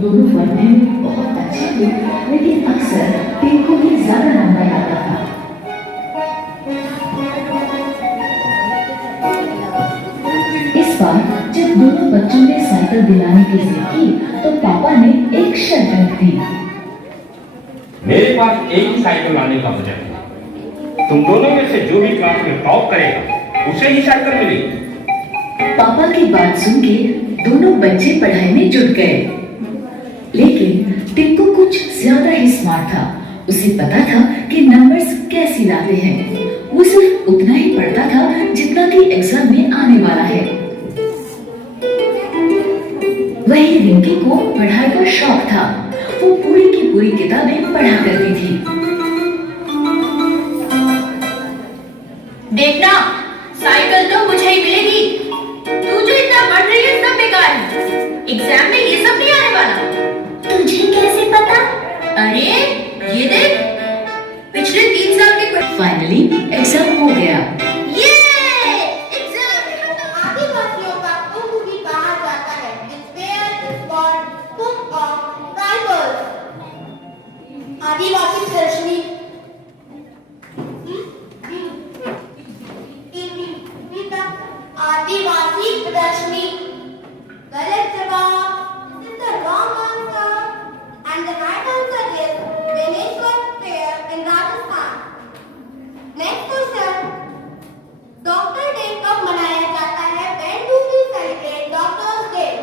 दोनों पढ़ने में बहुत अच्छे थे, लेकिन अक्सर टिंकू ही ज्यादा नंबर आता था। इस बार जब दोनों बच्चों ने साइकिल दिलाने की जिद की, तो पापा ने एक शर्त रख दी। मेरे पास एक ही साइकिल लाने का बजट है। तुम दोनों में से जो भी क्लास में टॉप करेगा, उसे ही साइकिल मिलेगी। पापा की बात सुन के दोनों बच्चे पढ़ाई में जुट गए, लेकिन टिंकू कुछ ज्यादा ही स्मार्ट था। उसे पता था कि नंबर्स कैसे लाते हैं। वो सिर्फ उतना ही पढ़ता था जितना कि एग्जाम में आने वाला है। वही रिंकी को पढ़ाई का शौक था। वो पूरी की पूरी किताबें पढ़ा करती थी। देखना, साइकिल तो मुझे ही मिलेगी। तू जो इतना पढ़ रही है सब बेकार है। एग्जाम में ये सब नहीं आने वाला। तुझे कैसे पता? अरे ये देख, पिछले 3 साल के फाइनली एग्जाम हो गया। ये एग्जाम आदिवासियों का कुंभ भी कहा जाता है। This fair is called Kumbh of Tribals. आदिवासी प्रदर्शनी आदिवासी प्रदर्शनी। गलत जवाब। This is the wrong answer. And the right answer is Beneshwar Fair in Rajasthan. Next question. Doctor day कब मनाया जाता है? When do we celebrate Doctor's Day?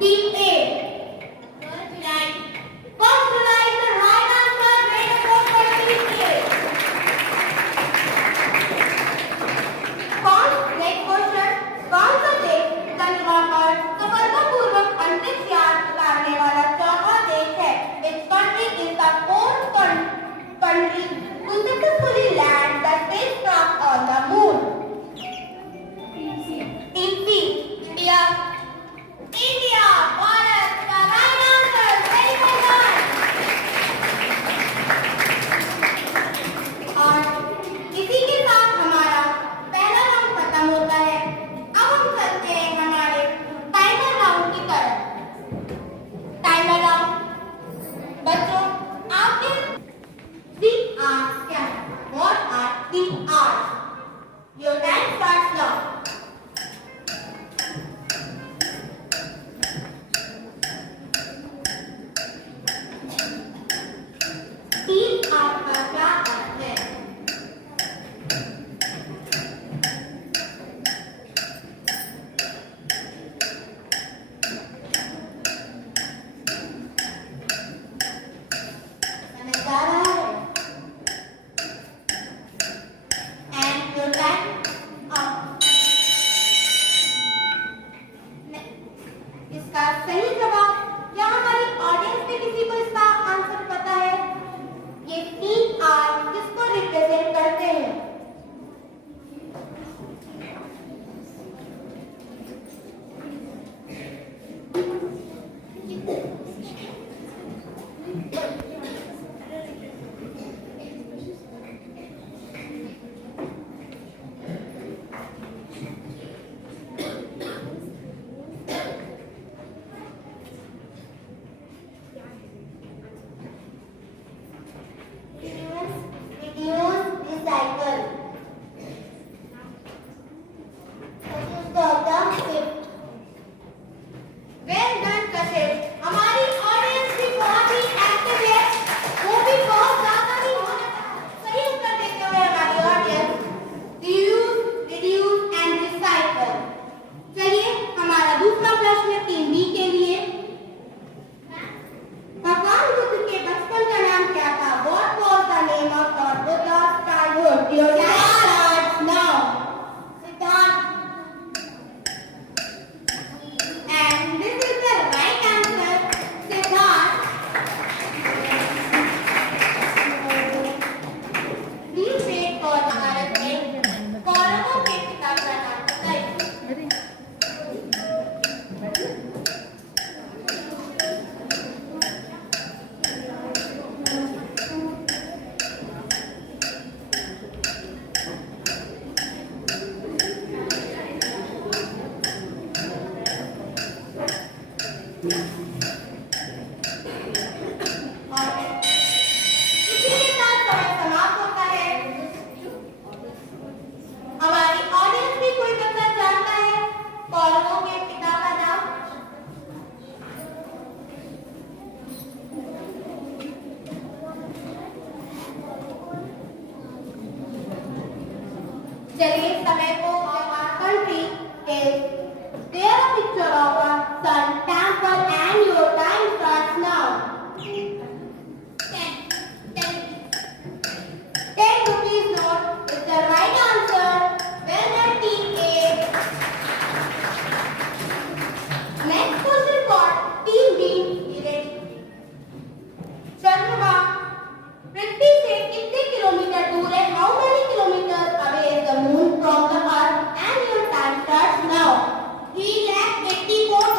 Team A. 1 July. 1 July is the right answer. Great applause for Team A. Next question. कौन सा देश चंद्रमा पर सफलतापूर्वक अंतरिक्ष यान उतारने वाला चौथा देश है? Its country is the fourth country to successfully land the spacecraft on the moon. Team C. India. India. Bharat का right answer. Very well done. और इसी के साथ हमारा पहला राउंड खत्म होता है। अब हम चलते हैं हमारे टाइमर राउंड की तरफ। Timer round. बच्चों, आपके 3 hours क्या है? What are 3 hours? Your time starts now. तीन hours का क्या अर्थ है? समझ आ रहा है? And your time up. कौरवों के पिता का नाम? चलिए समय को our country is there a picture of a sun temple and your time starts now. 10 rupees note is the right answer. Well done, team A. Next question for team B. Be ready. चंद्रमा पृथ्वी से कितने किलोमीटर दूर है? How many kilometers away is the moon from the earth? And your time starts now. 3,84,000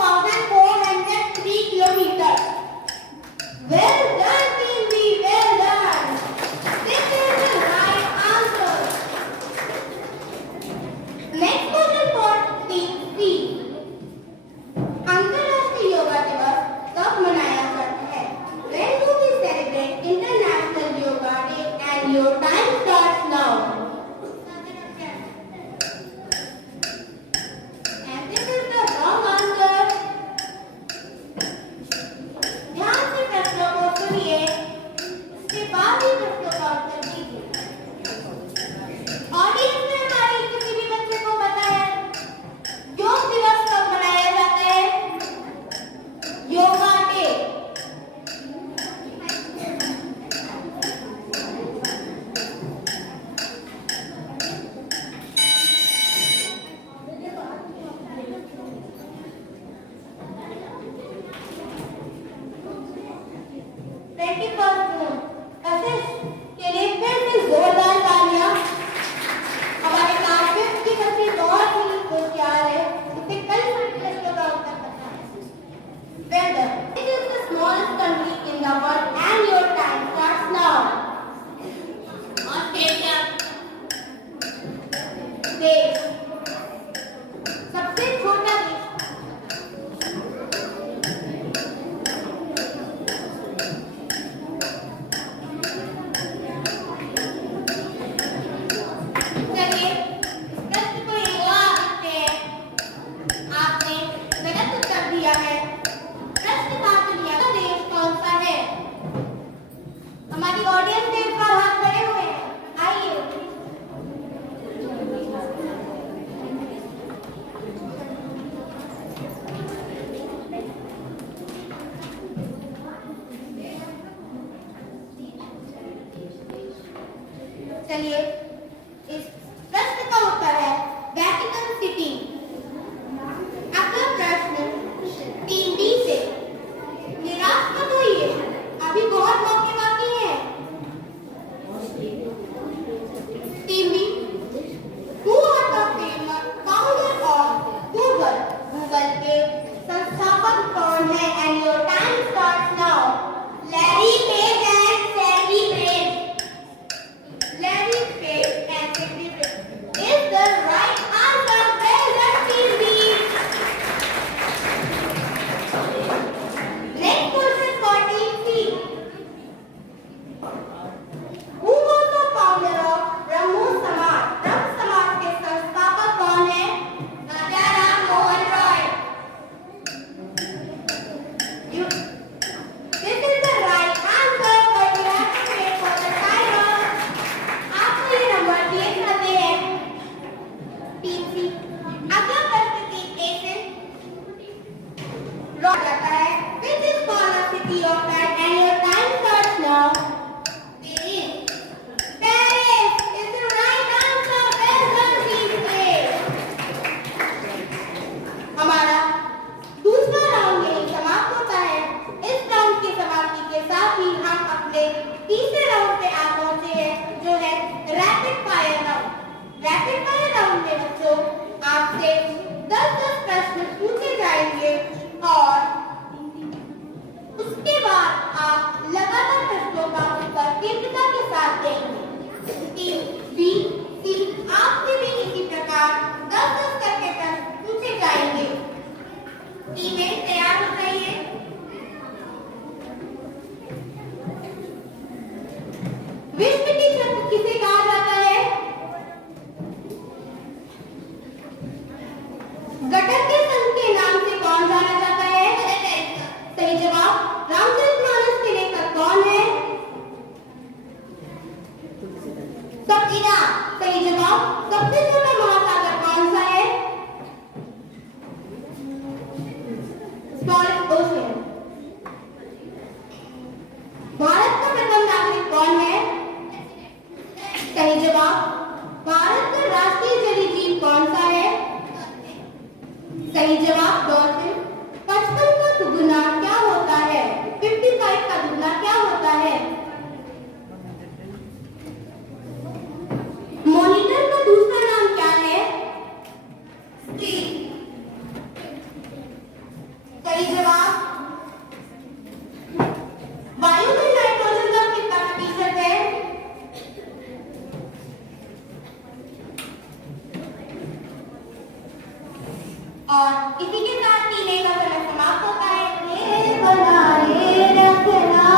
और इसी के साथ टीले का समय समाप्त होता है। ये बनाए रखना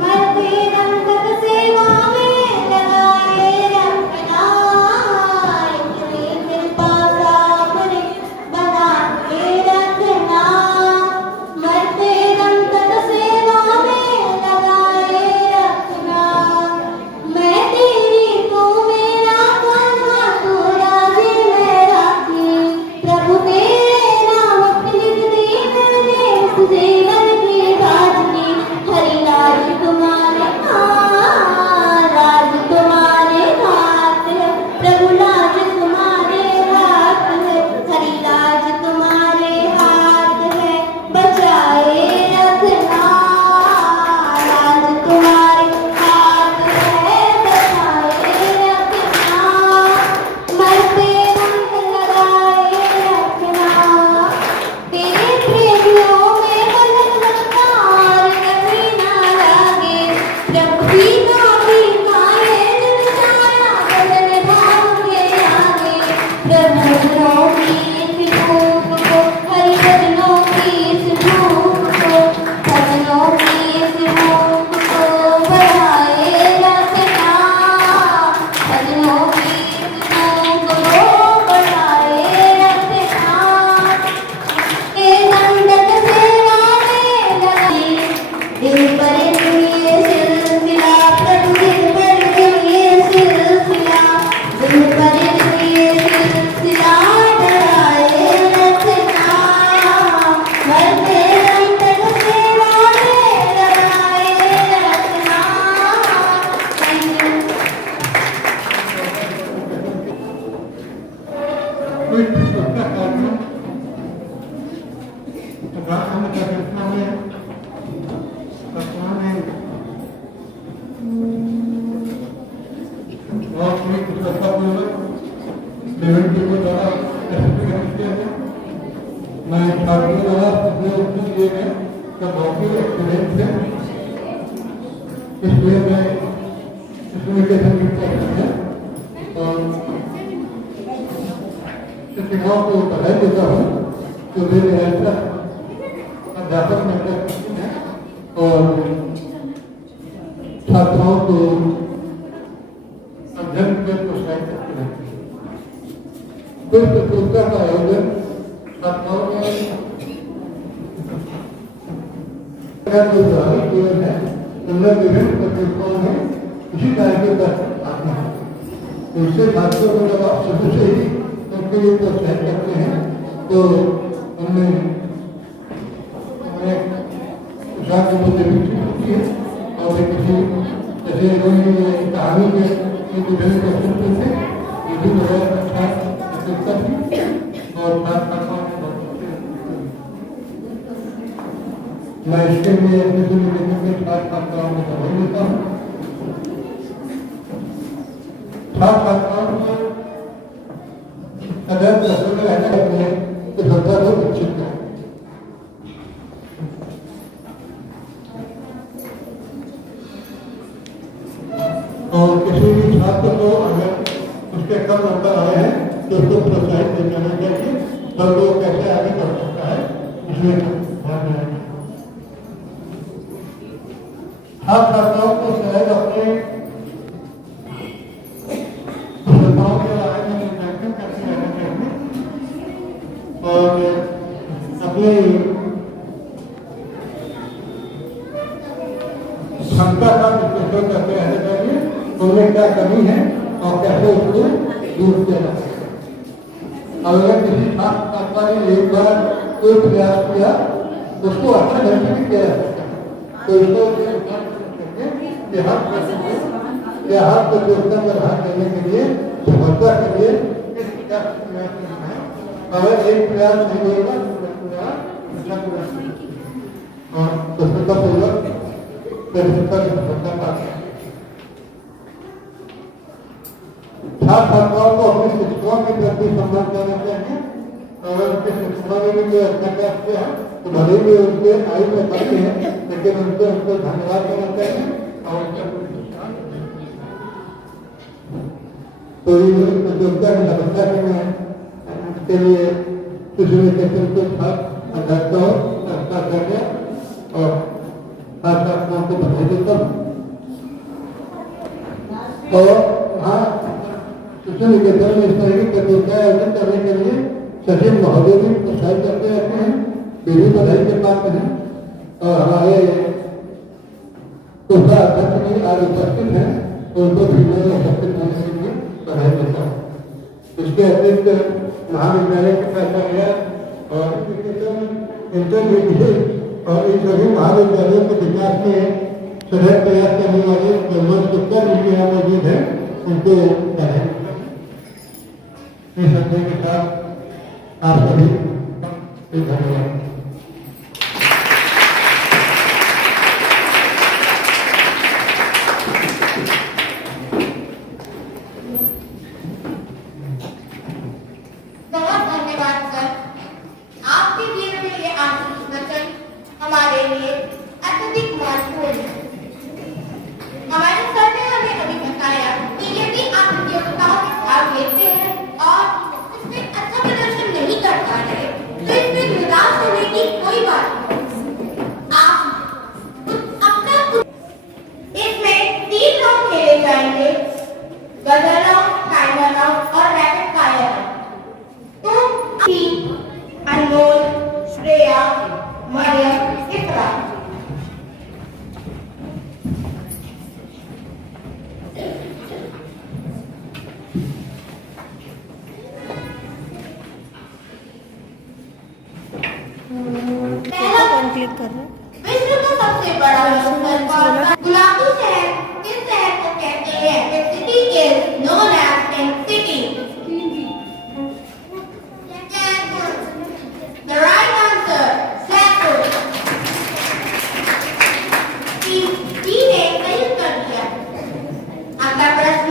मरते दम तक सेवा में लगाए रखना, इतनी कृपा सामने बना के रखना, मरते दम तक सेवा में लगाए रखना। मैं तेरी तू मेरा कान्हा, तू राजी मैं राखी, प्रभु तेरे नाम अपनी जिंदगी में तुझे मन की राजनी। हरि राज तुम्हारे राज तुम्हारे हाथ है, प्रभु राज तुम्हारे हाथ है, हरि राज तुम्हारे हाथ है, बचाए रखना। राज तुम्हारे हाथ है, बचाए रखना, मरते दम लगाए रखना। तेरे प्रेमियों में बदन लगार कभी ना लागे, प्रभु की नामी मारे जन सारा बदन भाव के आगे। प्रभु की इस भूख को, हरि भजनों की इस भूख को, भजनों की इस भूख को बढ़ाए रखना, भजनों की इस भूख को बढ़ाए रखना। ये नंदन सेवा में लगी, दिल पर ये सिलसिला, प्रभु दिल पर ये सिलसिला, दिल पर ये सिलसिला बढ़ाए रखना, मरते दम तक सेवा में लगाए रखना। Thank you. कोई उसका कारण राम का कृष्णा में कथा में और कोई कथा बोले देवन जी को द्वारा ऐसे हैं। मैं ठाकुर द्वारा उपयोग किए गए तो बहुत ही एक्सपीरियंस है, इसलिए मैं इसमें के संगीत करते हैं और शिक्षकों को बधाई देता हूँ जो मेरे ऐसा अध्यापक में करते हैं और छात्राओं को अध्ययन में प्रोत्साहित करते हैं। कुछ प्रतियोगिता का आयोजन छात्राओं में जो उदाहरण केवल है उनमें विभिन्न प्रतियोगिताओं में इसी तरह के कर आते हैं। तो इससे छात्रों को जब आप शुरू से ही उनके लिए प्रोत्साहित करते हैं तो उनमें उत्साह की बुद्धि विकसित होती है और वे किसी जैसे उन्होंने कहानी के विभिन्न क्वेश्चन पूछे, ये भी बहुत अच्छा प्रतियोगिता थी और मैं इसके लिए अपने लेने के छात्राओं को समझ लेता हूँ। छात्राओं को अगर दसों में रहना करते हैं तो श्रद्धा को विकसित करें और किसी भी छात्र को अगर उसके कम नंबर आए हैं तो उसको प्रोत्साहित नहीं करना चाहिए और वो कैसे आगे बढ़ सकता है इसमें ध्यान देना। छात्राओं को शायद अपने श्रोताओं के बारे में मूल्यांकन करते रहना चाहिए और अपनी क्षमता का विश्लेषण करते रहना चाहिए, उनमें क्या कमी है और कैसे उसको दूर किया जा सकता है। अगर किसी छात्र ने एक बार कोई प्रयास किया उसको अच्छा ढंग से किया जा सकता है तो इसको हर प्रतियोगिता में भाग लेने के लिए सफलता के लिए क्या प्रयास करना है। अगर एक प्रयास नहीं होगा तो और सफलतापूर्वक प्रतियोगिता की सफलता प्राप्त है। छात्राओं को अपने शिक्षकों के प्रति सम्मान करना चाहिए। अगर उनके शिक्षकों ने भी अच्छा प्रयास किया है तो भले ही उनके आयु में कमी है लेकिन उनको धन्यवाद देना चाहिए और तो ये प्रतियोगिता की सफलता के लिए इसलिए कैसे को साथ अंदर अच्छा करके और साथ साथ नाम को बधाई देता हूँ। और हाँ शिक्षा निकेतन में इस तरह की प्रतियोगिता आयोजन करने के लिए सचिव महोदय भी प्रोत्साहित करते रहते हैं, वे भी बधाई के पात्र हैं। और हमारे कोषा अध्यक्ष भी आज उपस्थित हैं, उनको भी मैं उपस्थित होने के लिए बधाई देता हूँ। इसके अतिरिक्त महाविद्यालय के प्राचार्य और इंटरमीडिएट और इन सभी महाविद्यालयों के विकास में सदैव प्रयास करने वाले मंच उत्तर इंडिया मौजूद है, उनको बधाई देता हूँ। इस संदेश के साथ आप सभी धन्यवाद। बहुत धन्यवाद सर, आपके दिए हुए ये आशीर्वाद वचन हमारे लिए अत्यधिक महत्वपूर्ण है। हमारे सर ने हमें अभी बताया कि यदि आप प्रतियोगिताओं में भाग लेते हैं और इसमें अच्छा प्रदर्शन नहीं कर पा रहे तो इसमें निराश होने की कोई बात नहीं। आप अपना इसमें 3 राउंड खेले जाएंगे, गजल राउंड, टाइमर राउंड और रैपिड फायर राउंड। तो अनमोल, श्रेया, मरियम, इकरा क्लिक कर रहे हैं। विश्व का सबसे बड़ा गुलाबी शहर किस शहर को कहते हैं? The city is known as Pink City. The right answer, Jaipur. T ने सही उत्तर दिया। अगला प्रश्न,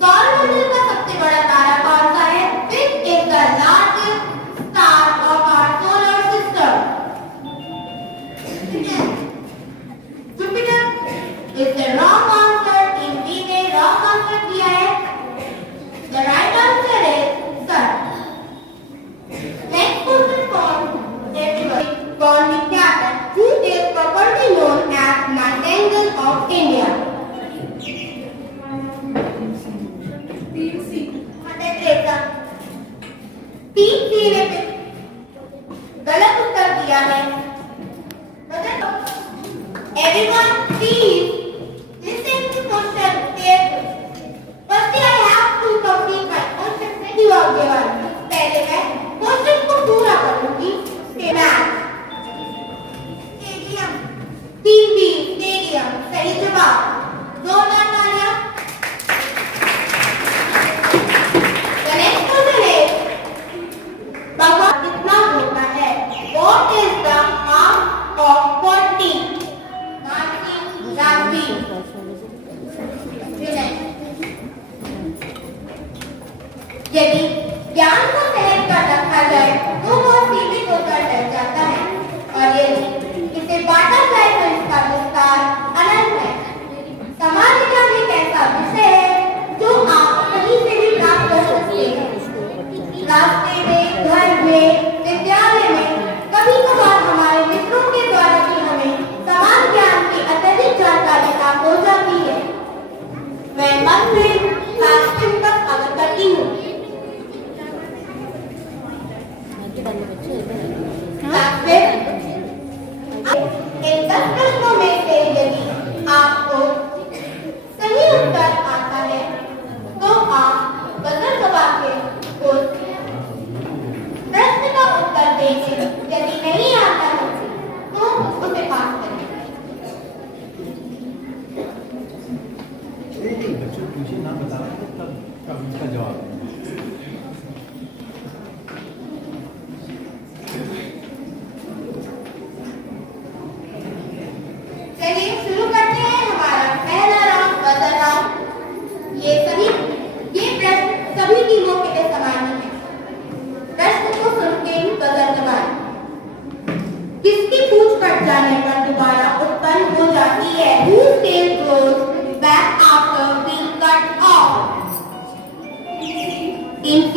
सौरमंडल का सबसे बड़ा तारा कौन सा है? Which is the largest star of our solar system? Jupiter is the wrong answer. Team B ने wrong answer दिया है। The right answer is Sun. Next question from everybody. कौन विख्यात है? Who is properly known as Nightingale of India? Mother Teresa. Team C ने गलत उत्तर दिया है। Everyone, please listen to question carefully. Firstly, I have to complete my question. नहीं होगे वाली। पहले मैं क्वेश्चन को पूरा करूँगी। स्टेडियम, टीम बी स्टेडियम सही जवाब। जोरदार तालियां। The next question is, भगवान कितना होता है? What is the half of 40? राजवी। यदि ज्ञान को सहज कर रखा जाए तो वह सीमित होकर रह जाता है, और यदि इसे बांटा जाए तो इसका विस्तार अनंत है। समाज विज्ञान एक ऐसा विषय है जो आप कहीं से भी प्राप्त कर सकते हैं। रास्ते में, घर में, विद्यालय में, कभी कभार हमारे मित्रों के द्वारा भी हमें समाज ज्ञान की अत्यधिक जानकारी प्राप्त हो जाती है। मैं मन में शास्त्रों का स्वागत करती हूँ। इन 10 प्रश्नों में से यदि आपको सही उत्तर आता है तो आप बजर दबा के उस प्रश्न का उत्तर देंगे। यदि नहीं आता है तो उसे पास करें। बच्चों पूछे ना बता तब उसका जवाब चलिए शुरू करते हैं हमारा पहला राउंड, बजर राउंड। ये प्रश्न सभी टीमों के लिए समान है। प्रश्न को सुन के ही बजर दबाएं। किसकी पूछ कट जाने पर दोबारा उत्पन्न हो जाती है? Whose tail grows back after being cut off? Team C.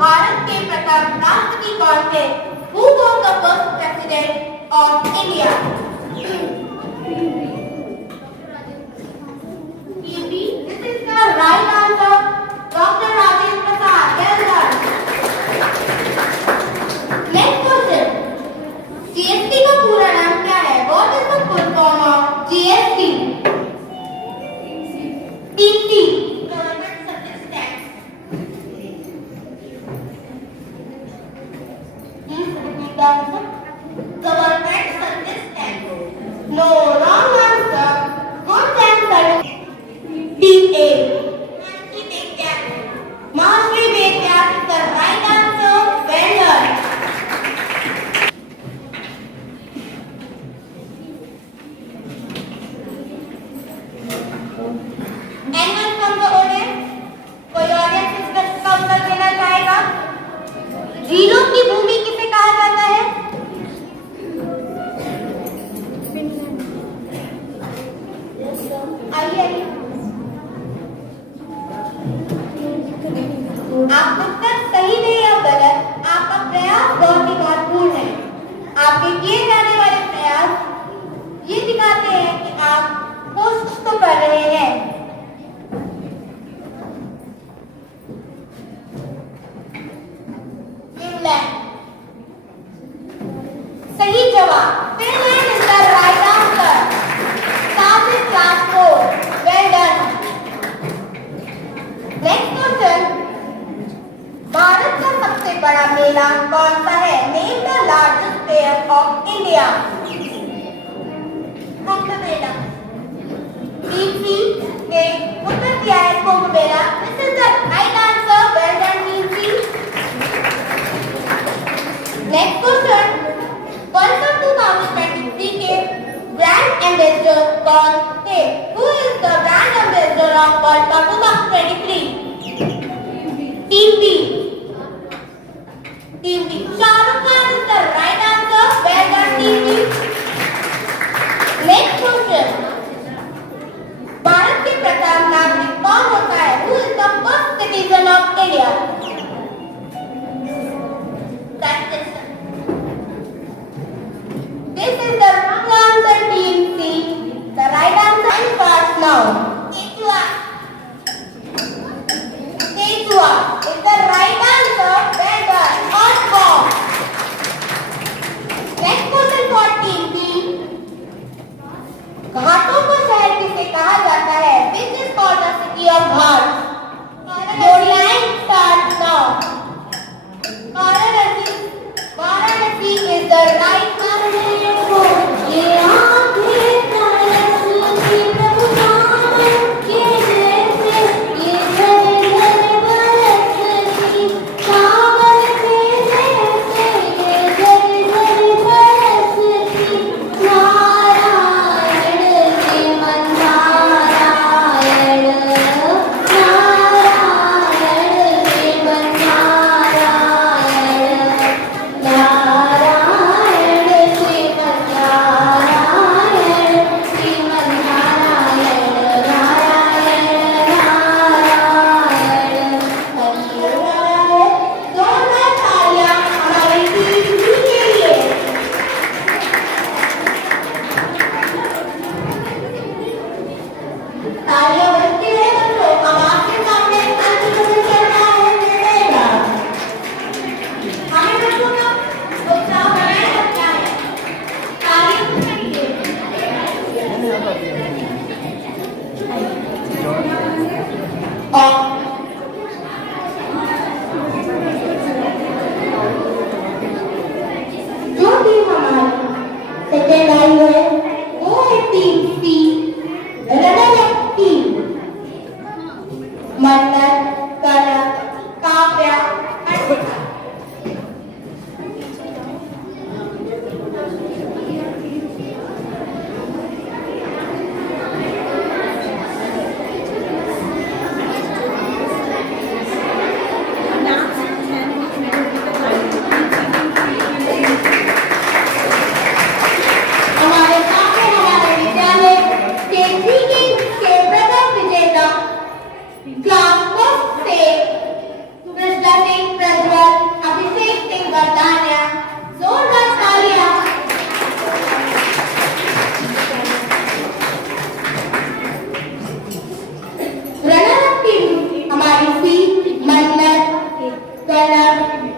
Bharat के प्रथम राष्ट्रपति कौन थे? Who was the first president of India? This is the right answer. Dr. Rajendra Prasad. Well done. Next question. GST का पूरा नाम क्या है? What is the full form of GST? TC. Government Service Tax. Please repeat the answer. Government Service Tax. No, wrong answer. Goods and Service. TA. Mastery Bhatia is the right answer. Well done. Anyone from the audience? कोई ऑडियंस इस प्रश्न का उत्तर देना चाहेगा? जीरो की भूमि किसे कहा जाता है? आइए आप उत्तर सही नहीं या गलत, आपका प्रयास बहुत ही महत्वपूर्ण है। आपके किए जाने वाले प्रयास ये दिखाते हैं कि आप कोशिश तो कर रहे हैं। फिनलैंड सही जवाब। Finland is the right answer. सात is class 4। Well done. Next question. Bharat का सबसे बड़ा मेला कौन सा है? Name the largest fair of India. Kumbh Mela. DC ने उत्तर दिया है Kumbh Mela. This is the right answer. Well done DC. Next question. World cup 2023 के ब्रांड एम्बेसडर कौन थे? Who is the brand ambassador of world cup 2023? Team B. Team B. Shahrukh Khan is the right answer. Well done, team B. कलम